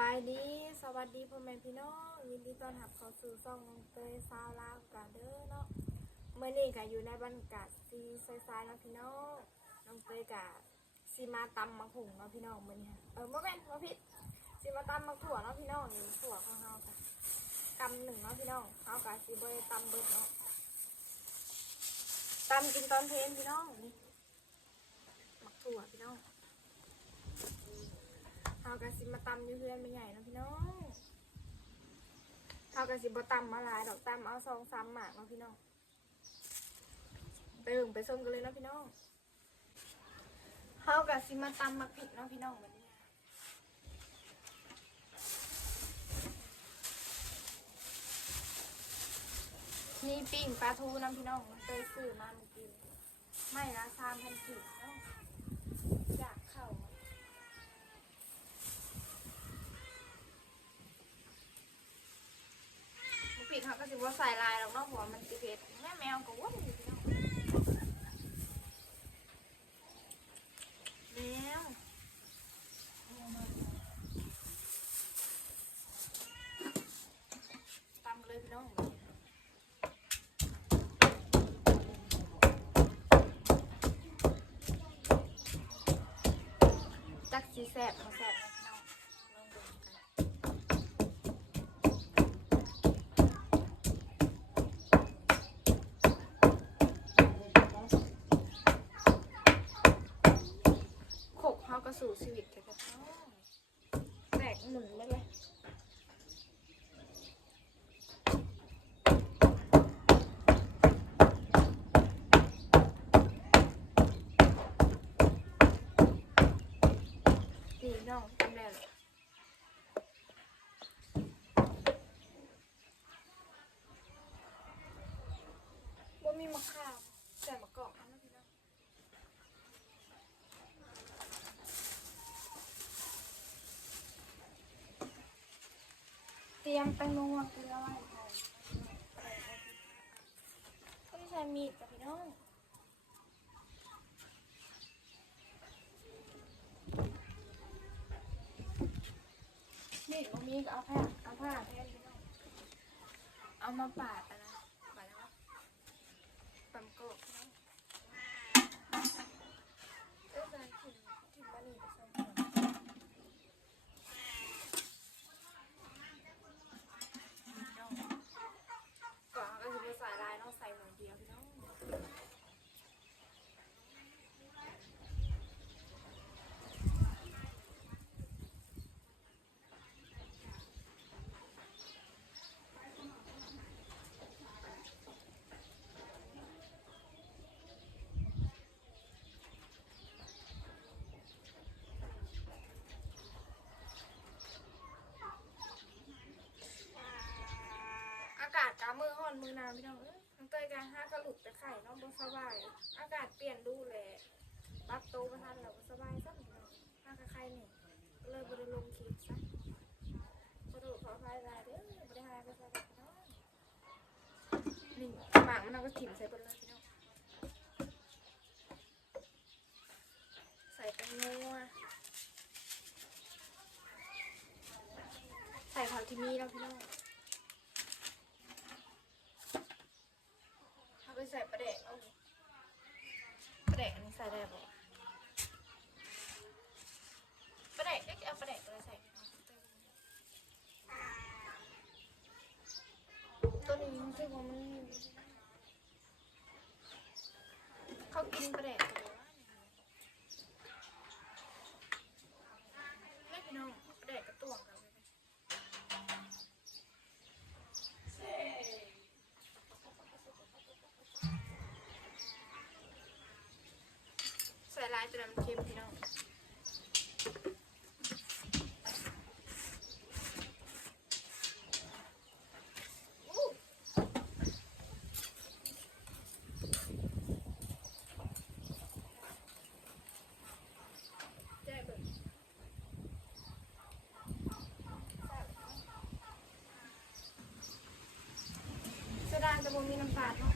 บายดี สวัสดีพ่อแม่พี่น้องยินดีต้อนรับเข้าสู่ซ่องเตยซาวลาวกาเด้อเนาะเมื่อนี้ก็อยู่ในบรรยากาศซีซายๆเนาะพี่น้องน้องเตยกะซีมาตำมะผงเนาะพี่น้องมื้อนี้ค่ะเออบ่แม่นบ่ผิดซีมาตำมะถั่วเนาะพี่น้องนี่ถั่วของเฮาค่ะกำหนึ่งเนาะพี่น้องเฮากะสิบ่ได้ตำเบิดเนาะตำกินตอนเพลนพี่น้องนี่มะถั่วพี่น้อง เฮากะสิมาตำอยู่เพื่อนไม่ใหญ่นะพี่น้องเฮากะสิบตำมาหลายดอกตำเอาซองซ้ำหมากเนาะพี่น้อง ไปเบิ่งไปส้มกันเลยนะพี่น้องเฮากะสิมาตำมาผิดเนาะพี่น้องวันนี้มีปิ้งปลาทูน้ำพี่น้องเคยซื้อมาเมื่อกี้ไม่ละสามพันสี่เนาะอยากเข้า มันผิดเขาก็ สิว่าใส่ลายหรอกเนาะหัวมันติเพชรแม่แมวก็ว่าอยู่พี่น้องแมวตามมาเลยพี่น้องจักสีแสบมาแสบนะพี่น้องลองดูกัน ขกเขากระสู่ชีวิตกันกับน้องแตกหมุนเลยเลย ดีน้องทำแล้วเลยว่ามีมะขามแต่มะกอกนนั้นพี่น้องเตรียมแตงโมเกลือไว้ค่ะก็ไม่ใช่มีดกับพี่น้อง มีดก็มีก็เอาผ้าเอาผ้าแทนพี่น้องเอามาปาดอะนะปาดแล้วะปั๊มโกะพี่น้องเอ้ยการถิ่นถิ่นบ้านนี่ไปส่งก่อน ก่อนก็คือใส่ลายต้องใส่หน่อยเดียวพี่น้องอากาศกา มือหนาวพี่น้องเอ้ยทั้งเตยกาห้ากระหลุดไปไข่น้องบสบาย อากาศเปลี่ยนดูแลรับโตประทันแล้วบ่สบายซ้ำพี่น้องห้ากระไข่นี่เลยบริลงคลิปซะขอโทษขออภัยหลายเด้อบริหารไปใส่แบบน้องนี่หมากมันเอาก็ถิ่มใส่บนเลยพี่น้องใส่แตงโมใส่ผักที่มีแล้วพี่น้อง เอาไปใส่ประเดกเอาดิประเดกอันนี้ ใส่ได้ปะประเดกเอ๊ะเอาประเดกอะไรใส่ตัวนี้รู้สึกว่ามันเขากินประเดกกันเลยวะไม่พี่น้องประเดกกระต่วงกันเลยใส่ลาย ตัวนั้นมันเค็มพี่น้องแจ้เบิ่งแซ่บโซดาจะบ่มีน้ำตาลเนาะ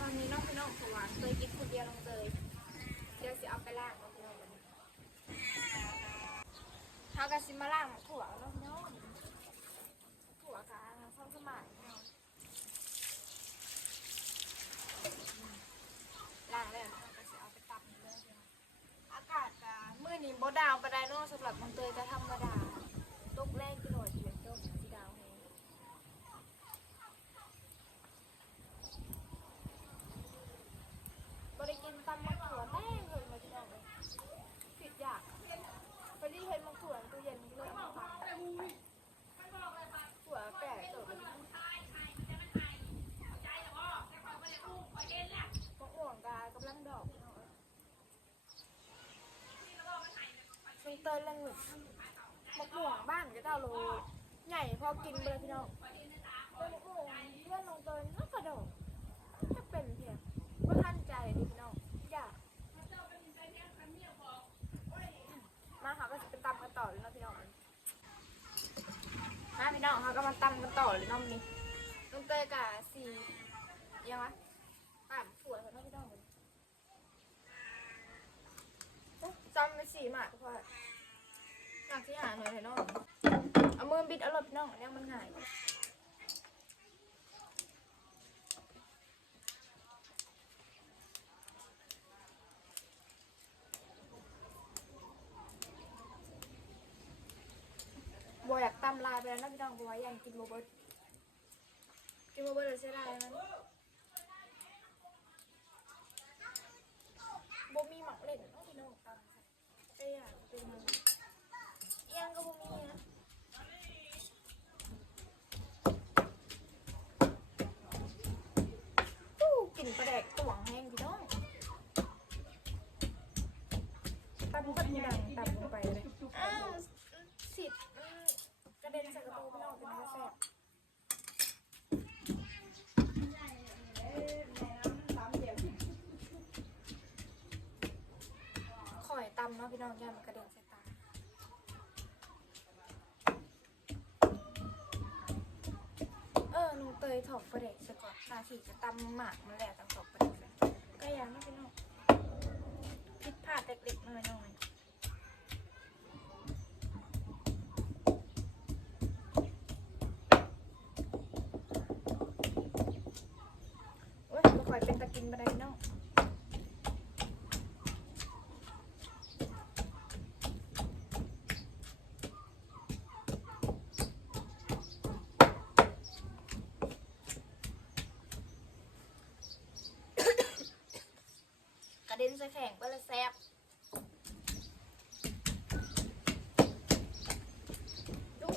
ตอนนี้น้องพี่น้องสวางเคยกินคนเดียวลงเลยเดี๋ยวสิเอาไปล่างน้องพี่น้องเขากระซิมาล่างถั่วน้องพี่น้องถั่วกลางซ่อมสมัยล่างเลยเากเอาไปตับเลยอากาศเมื่อนี้บดดาวไปได้นอกสำหรับมันเตยจะทำบดดาวตกแรงกี่หน่อย มันเตยละหนึ่งมะม่วงบ้านก็เจ้าโลใหญ่พอกินเลยพี่น้องเป็นมะม่วงเพื่อนลงเตยน่ากระโดดจะเป็นเพียงก็ทันใจดิพี่น้องอยากมาค่ะก็จะเป็นตำกันต่อเลยนะพี่น้องมาพี่น้องเขาก็มาตำกันต่อเลยน้องนี่ลงเตยกับสียังวะอ่านสวยเหมือนเนาะพี่น้องเลยโอ๊ะ จำเป็นสีหมากเพราะว่าหนักที่หาหน่อยเถอะน้องเอามือบิดเอารมพี่น้องอันนี้มันง่ายบัวอยากตำลายไปแล้วนะพี่น้องบัวอยากกินโบเบิร์ตกินโบเบิร์ตเลยใช่ลายมันโบมีหมักเล่นเนาะพี่น้องตำเอ้ยอะเป็นมันเอียงก็โบมีนะตู้กลิ่นปลาแดกตวงแห้งพี่น้องตำก็ ดังต่ำลงไปเลยอ้าวสิทธิ์กระเด็นใส่กระโปรงพี่น้องเป็นกระแสบข่อยตำเนาะพี่น้องย่ามันกระเด็นใส่ตาเออหนูเตยถอกประเด็กซะก่อนนาทีจะตำหมากมันแหละตำถอกประเด็กก็ยังไม่พี่น้องผิดพลาดเล็กๆน้อยๆโอ้ยบ่ข่อยเป็นตะกินบันไดเนาะ กระเด็นใส่แข่งไปเลยแซบดู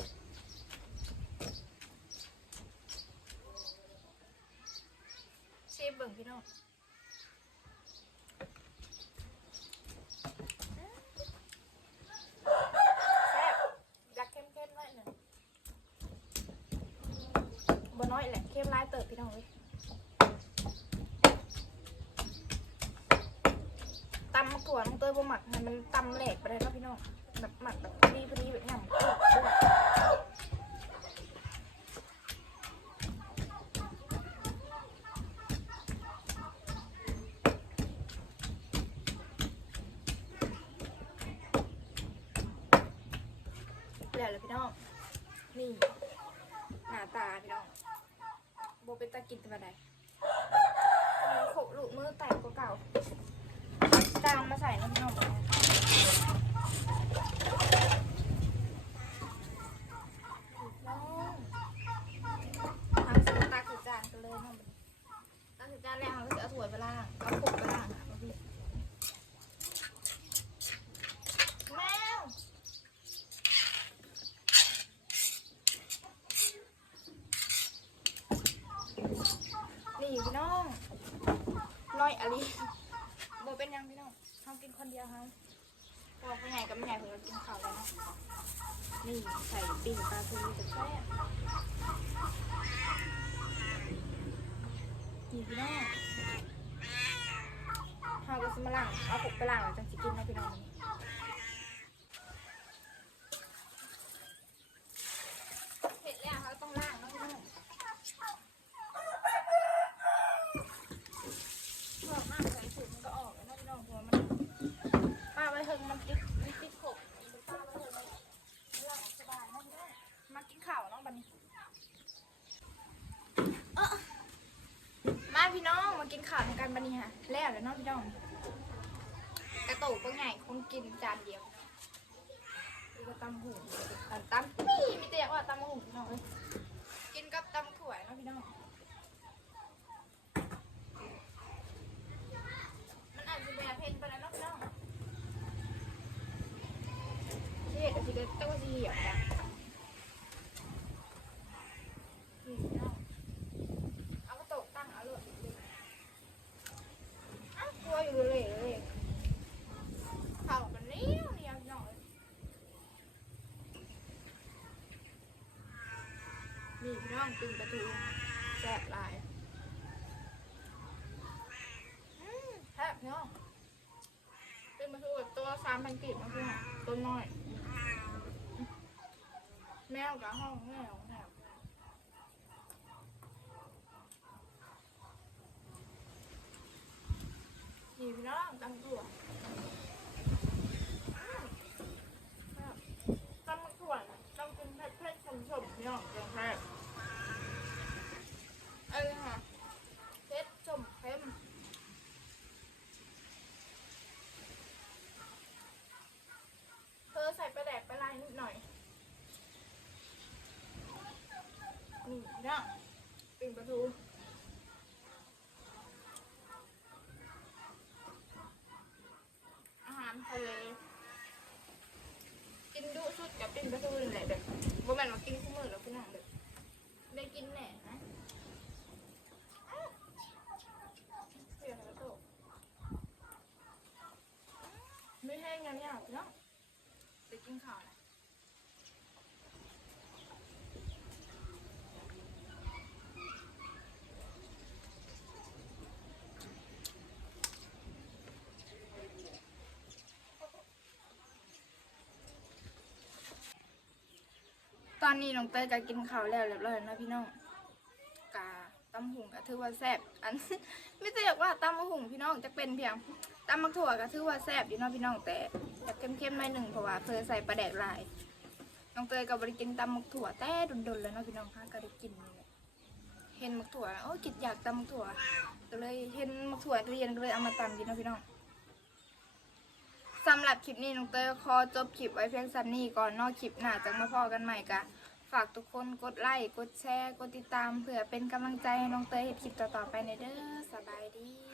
เชฟเบิ่ง พี่น้องแซ่บอยากเข้มๆหน่อยหนึ่งบ่น้อยแหละเข้มร้ายเติบพี่น้องเลยตำมะกรูดน้องเต้ยบ่หมักให้มันตำแหลกไปเลยเนาะพี่น้องแบบหมักแบบพอดีพอดีแบบหย่ำปุ๊บปุ๊บแล้วเลยพี่น้อง นี่ หน้าตาพี่น้องโบเป็นตากินตัวใดอันนี้โขกลูกมือแตกกว่าเก่า จางมาใส่น้ำนมทำสูตรตาคือจานกันเลยน้องตาคือจานแล้วเขาจะเอาถ้วยไปล่าง เอาปุกไปล่างค่ะพี่แมว นี่พี่น้องน้ อลีโบเป็นยังพี่น้องเขากินคนเดียวเขาบอผู้ใหญ่กับไม่ไหญ่เพื่อกินข้าวแล้วเนาะนี่ใส่ปิ้งปลาทูจะแซ่บนี่พี่น้องเขาก็สมาล่างเอาผกไปล่างแล้วจังสิกินนะพี่น้องเผ็ดแล้วเขาต้องล่างนะพี่น้อง ชอบมากเลยสูตรมันก็ออกแล้วนะพี่น้องเพราะว่ามันป้าไว้เฮิงมันติดมันติดขบมันป้าไว้เฮิงมันเรื่องสบายนะพี่น้องมากินข้าวน้องบันนี้เอ้อ มาพี่น้องมากินข้าวทางกันบันนี้ค่ะแล้วแล้วเนาะพี่น้อง กระโตกก็ใหญ่คงกินจานเดียวก็ตำหูอันตำนี่มีแต่อยากว่าตำหูพี่น้องเอ้ยกินกับตำถั่วเนาะพี่น้องมันอาจจะแบบเพนไปแล้วเนาะพี่น้องเฮ็ดอาจจะเด็ดต้องสิเหยียบนะนี่พี่น้องเอากระโตกตั้งเอาเลยอ้าวกลัวอยู่เลยเลยเข่ากันเนี้ยวเนียวพี่น้องเอ้ยนี่ พี่น้องตึงประตูแซ่บหลายแซ่บเนาะเป็นมาคือตัวสามพันกีบมาคือตัวน้อย แมวกับห้องแมวแมวนี่พี่น้องตำถั่วอืมแซ่บตำถั่วน่ะต้องกินเผ็ดเผ็ดๆชมๆพี่น้องจังแซ่บเอ้ยค่ะเผ็ดชมเค็ม เธอใส่ปลาแดกปลาลายนิดหน่อย นี่นะปิ่งปลาทูอาหารทะเลกินดุสุดกับปิ่งปลาทูนี่แหละแบบบ่แม่นว่ากินคู่มือแล้วพี่น้องแบบได้กินแน่นะเสียแล้วโตไม่ให้งานยากเนาะไปกินข้าวนะ ตอนนี้น้องเต้ยก็กินข้าวแล้วเรียบร้อยแล้วพี่น้องกาตำหุงก็ถือว่าแซ่บอันไม่แต่อยากว่าตำมะหุงพี่น้องจะเป็นเพียงตำมักถั่วก็ถือว่าแซ่บอยู่เนาะพี่น้องแต่จะเข้มๆหน่อยหนึ่งเพราะว่าเพิ่ใส่ปลาแดกหลายน้องเตยกับบริกินตำมักถั่วแต่ดนๆแล้วเนาะพี่น้องคะก็ได้กินนี่แหละเห็นมักถั่วโอ้กิดอยากตำมักถั่วก็เลยเห็นมักถั่วตู้เย็นก็เลยเอามาตำกินเนาะพี่น้องสำหรับคลิปนี้น้องเตยขอจบคลิปไว้เพียงสั้นนี้ก่อนนอกคลิปหน้าจะมาพอกันใหม่กะฝากทุกคนกดไลค์ กดแชร์ กดติดตามเพื่อเป็นกำลังใจให้น้องเตยเห็ดคลิปต่อๆไปในเด้อสบายดี